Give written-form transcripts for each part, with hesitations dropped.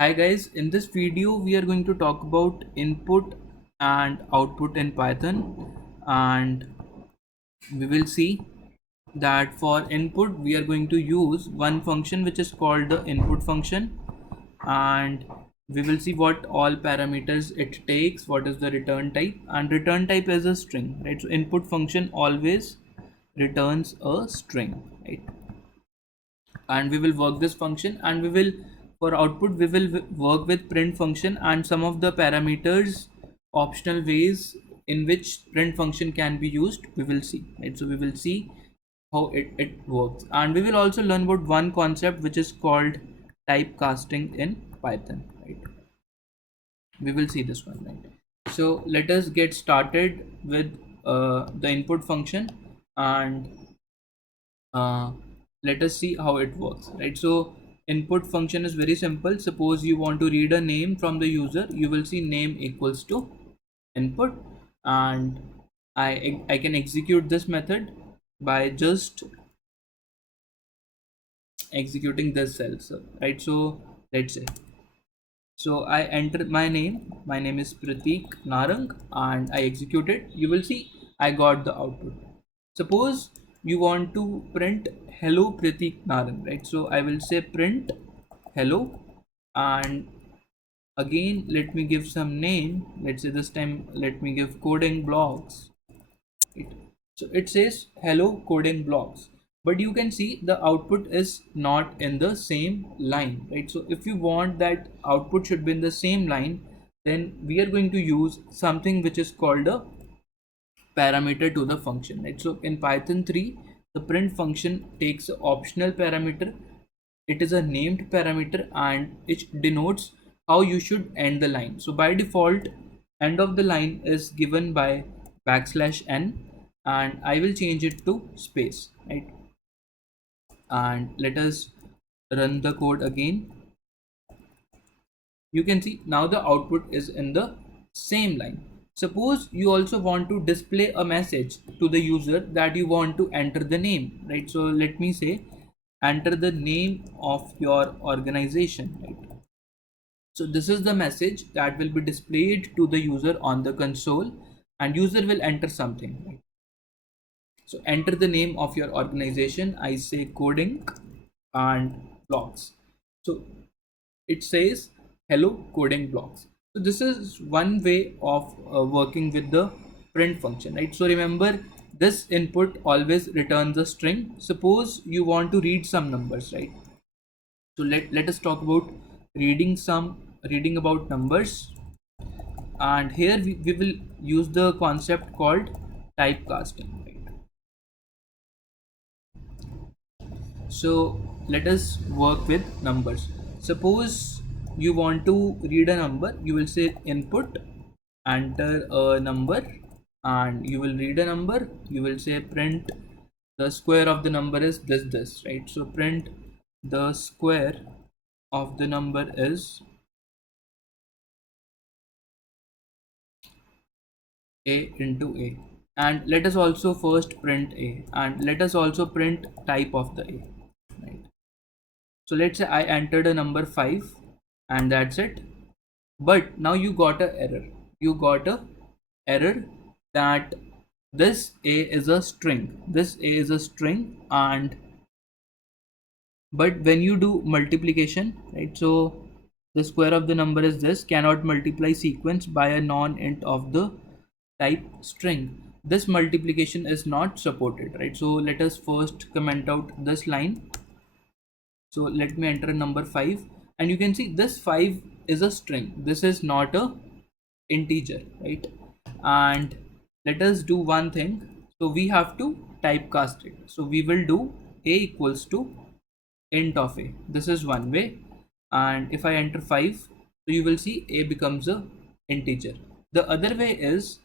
Hi guys, in this video we are going to talk about input and output in Python, and we will see that for input we are going to use one function which is called the input function, and we will see what all parameters it takes, what is the return type, and return type is a string, right? So input function always returns a string, right? And we will work this function, and we will, for output, we will work with print function and some of the parameters, optional ways in which print function can be used, we will see, right? So we will see how it works, and we will also learn about one concept which is called typecasting in Python, right? We will see this one, right? So let us get started with the input function, and uh, let us see how it works, right? So input function is very simple. Suppose you want to read a name from the user, you will see name equals to input, and I can execute this method by just executing this cell, so, right? So let's say, so I enter my name is Pratik Narang, and I execute it. You will see I got the output. Suppose you want to print hello Pratik Narang, right? So I will say print hello, and again let me give some name. Let's say this time let me give coding blocks, right? So it says hello coding blocks, but you can see the output is not in the same line, right? So if you want that output should be in the same line, then we are going to use something which is called a parameter to the function, right? So in Python 3, the print function takes an optional parameter. It is a named parameter, and it denotes how you should end the line. So by default, end of the line is given by \n, and I will change it to space, right? And let us run the code again. You can see now the output is in the same line. Suppose you also want to display a message to the user that you want to enter the name, right? So let me say enter the name of your organization, right? So this is the message that will be displayed to the user on the console, and user will enter something, right? So enter the name of your organization. I say coding and blocks. So it says hello coding blocks. So this is one way of working with the print function, right? So remember, this input always returns a string. Suppose you want to read some numbers, right? So let us talk about reading about numbers, and here we will use the concept called typecasting, right? So let us work with numbers. Suppose you want to read a number, you will say input, enter a number, and you will read a number. You will say print the square of the number is this, right? So print the square of the number is a into a, and let us also first print a, and let us also print type of the a, right? So let's say I entered a number 5, and that's it. But now you got a error. You got a error that this a is a string. This a is a string, and but when you do multiplication, right? So the square of the number is this, cannot multiply sequence by a non-int of the type string. This multiplication is not supported, right? So let us first comment out this line. So let me enter number 5, and you can see this 5 is a string. This is not a integer, right? And let us do one thing. So we have to typecast it. So we will do a equals to int of a. This is one way. And if I enter 5, so you will see a becomes a integer. The other way is,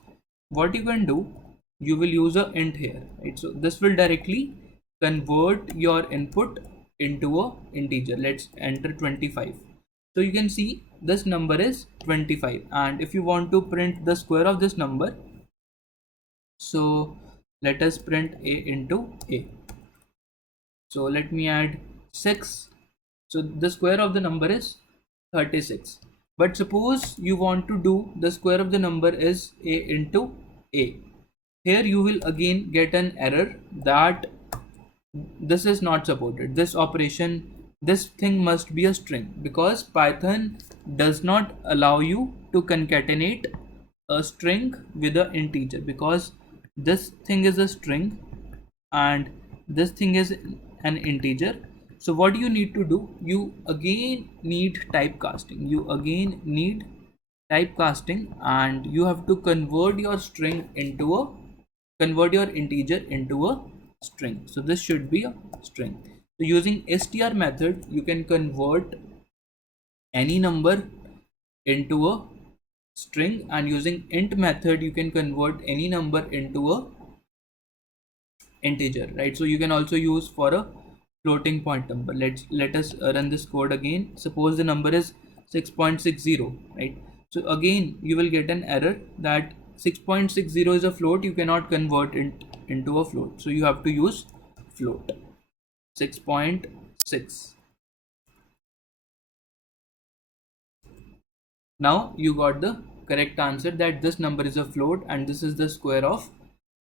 what you can do, you will use a int here, right? So this will directly convert your input into a integer. Let's enter 25. So you can see this number is 25, and if you want to print the square of this number, so let us print a into a. So let me add 6. So the square of the number is 36. But suppose you want to do the square of the number is a into a. Here you will again get an error that this is not supported. This operation, this thing must be a string, because Python does not allow you to concatenate a string with an integer, because this thing is a string and this thing is an integer. So what you need to do, you again need typecasting. You again need typecasting, and you have to convert your string into a convert your integer into a string. So this should be a string. So using str method, you can convert any number into a string, and using int method, you can convert any number into a integer, right? So you can also use for a floating point number. Let us run this code again. Suppose the number is 6.60, right? So again you will get an error that 6.60 is a float. You cannot convert it into a float, so you have to use float 6.6. Now you got the correct answer that this number is a float and this is the square of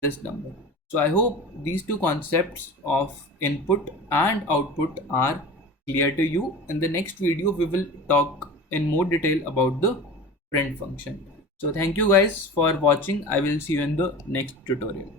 this number. So I hope these two concepts of input and output are clear to you. In the next video, we will talk in more detail about the print function. So thank you guys for watching. I will see you in the next tutorial.